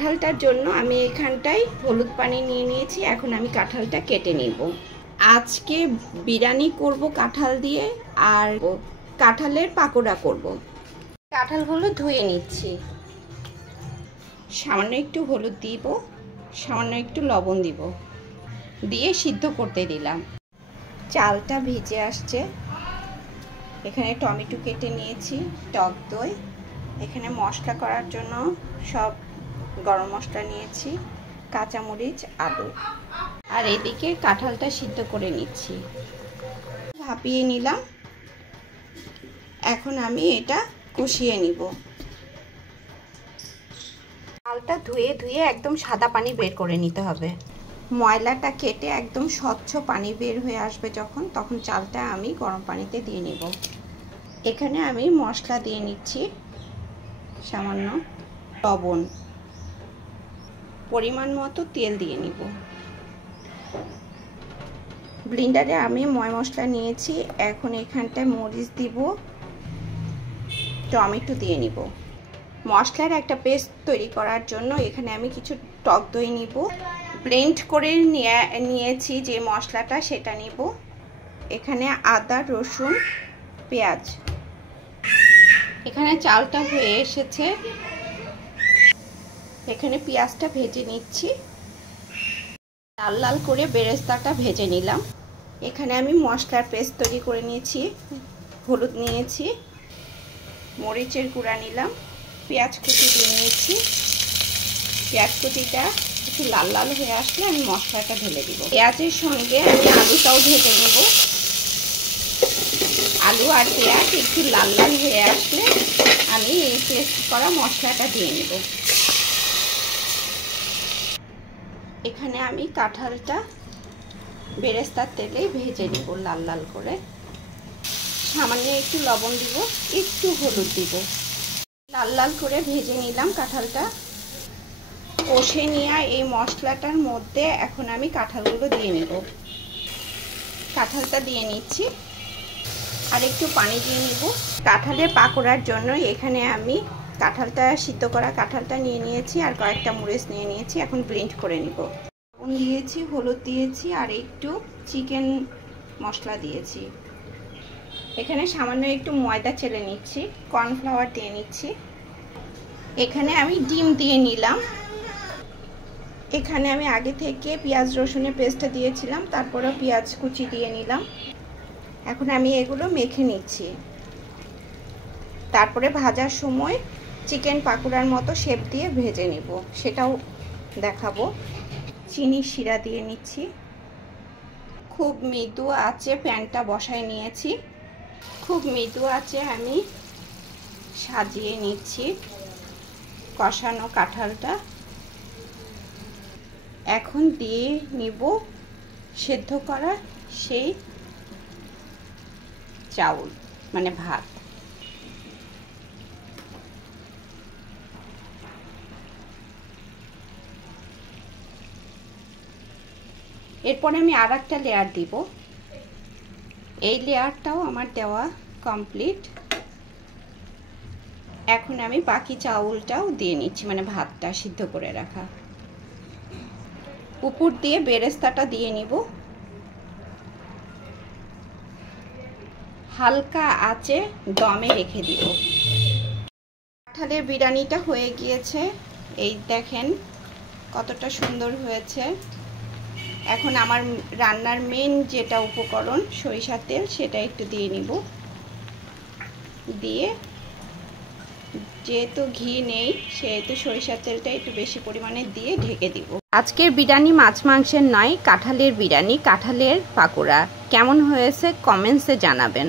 কাঁঠালটার জন্য আমি এখানটায় হলুদ পানি নিয়ে নিয়েছি। এখন আমি কাঁঠালটা কেটে নিব। আজকে বিরিয়ানি করব কাঁঠাল দিয়ে, আর কাঁঠালের পাকোড়া করব। কাঁঠালগুলো ধুয়ে নিচ্ছি। সামান্য একটু হলুদ দিব, সামান্য একটু লবণ দিব, দিয়ে সিদ্ধ করতে দিলাম। চালটা ভিজে আসছে। এখানে টমেটো কেটে নিয়েছি, টক দই, এখানে মশলা করার জন্য সব গরম মশলা নিয়েছি, কাঁচামরিচ, আলু, আর এদিকে কাঁঠালটা সিদ্ধ করে নিচ্ছি। ভাপিয়ে নিলাম। এখন আমি এটা কষিয়ে নিব। চালটা ধুয়ে ধুয়ে একদম সাদা পানি বের করে নিতে হবে। ময়লাটা কেটে একদম স্বচ্ছ পানি বের হয়ে আসবে যখন, তখন চালটা আমি গরম পানিতে দিয়ে নিব। এখানে আমি মশলা দিয়ে নিচ্ছি, সামান্য লবণ, পরিমাণ মতো তেল দিয়ে নিব। ব্লেন্ডারে আমি ময় মশলা নিয়েছি। এখন এখানটায় মরিচ দিব, টমেটো দিয়ে নিব। মশলার একটা পেস্ট তৈরি করার জন্য এখানে আমি কিছু টক দই নিব। ব্লেন্ড করে নিয়েছি যে মশলাটা, সেটা নিব। এখানে আদা, রসুন, পেঁয়াজ। এখানে চালটা হয়ে এসেছে। এখানে পেঁয়াজটা ভেজে নিচ্ছি। লাল লাল করে বেরেস্তাটা ভেজে নিলাম। এখানে আমি মশলার পেস্ট তৈরি করে নিয়েছি। হলুদ নিয়েছি, মরিচের গুঁড়া নিলাম, পেঁয়াজ কুচি দিয়ে নিয়েছি। পেঁয়াজ কুচিটা একটু লাল লাল হয়ে আসলে আমি মশলাটা ঢেলে দিব। পেঁয়াজের সঙ্গে আমি আলুটাও ভেজে নেব। আলু আর পেঁয়াজ একটু লাল লাল হয়ে আসলে আমি এই পেস্ট করা মশলাটা দিয়ে নেব। এখানে আমি কাঁঠালটা বেরেস্তার তেলে ভেজে নেব লাল লাল করে। সামান্য একটু লবণ দিব, একটু হলুদ দিব। লাল লাল করে ভেজে নিলাম কাঁঠালটা। কষে নিয়ে এই মশলাটার মধ্যে এখন আমি কাঁঠালগুলো দিয়ে নেব। কাঁঠালটা দিয়ে নিচ্ছি, আর একটু পানি দিয়ে নেব। কাঁঠালের পাকোড়ার জন্য এখানে আমি কাঁঠালটা, সিদ্ধ করা কাঁঠালটা নিয়ে নিয়েছি, আর কয়েকটা মরিচ নিয়ে নিয়েছি। এখন ব্লেন্ড করে নিব। লবণ দিয়েছি, হলুদ দিয়েছি, আর একটু চিকেন মশলা দিয়েছি। এখানে সামান্য একটু ময়দা চেলে নিচ্ছি, কর্নফ্লাওয়ার দিয়ে নিচ্ছি। এখানে আমি ডিম দিয়ে নিলাম। এখানে আমি আগে থেকে পেঁয়াজ রসুনের পেস্টটা দিয়েছিলাম, তারপরেও পেঁয়াজ কুচি দিয়ে নিলাম। এখন আমি এগুলো মেখে নিচ্ছি। তারপরে ভাজার সময় চিকেন পাকোড়ার মতো শেপ দিয়ে ভেজে নেব, সেটাও দেখাবো। চিনি শিরা দিয়ে নিচ্ছি। খুব মৃদু আঁচে প্যানটা বসায় নিয়েছি। খুব মৃদু আঁচে আমি সাজিয়ে নিচ্ছি কষানো কাঁঠালটা। এখন দিয়ে নিব সেদ্ধ করা সেই চাউল, মানে ভাত। এরপরে আমি আর একটা লেয়ার দিব। এই লেয়ারটাও আমার দেওয়া কমপ্লিট। এখন আমি বাকি চাউলটাও দিয়ে নিচ্ছি, মানে ভাতটা সিদ্ধ করে রাখা। উপর দিয়ে বেরেস্তাটা দিয়ে নিব। হালকা আঁচে দমে রেখে দিব। কাঁঠালের বিরিয়ানিটা হয়ে গিয়েছে। এই দেখেন কতটা সুন্দর হয়েছে। এখন আমার রান্নার মেন যেটা উপকরণ, সরিষার তেল, সেটা একটু দিয়ে নিব। দিয়ে, যেহেতু ঘি নেই সেহেতু সরিষার তেলটা একটু বেশি পরিমাণে দিয়ে ঢেকে দিব। আজকের বিরিয়ানি মাছ মাংসের নয়, কাঁঠালের বিরিয়ানি, কাঁঠালের পাকোড়া। কেমন হয়েছে কমেন্টসে জানাবেন।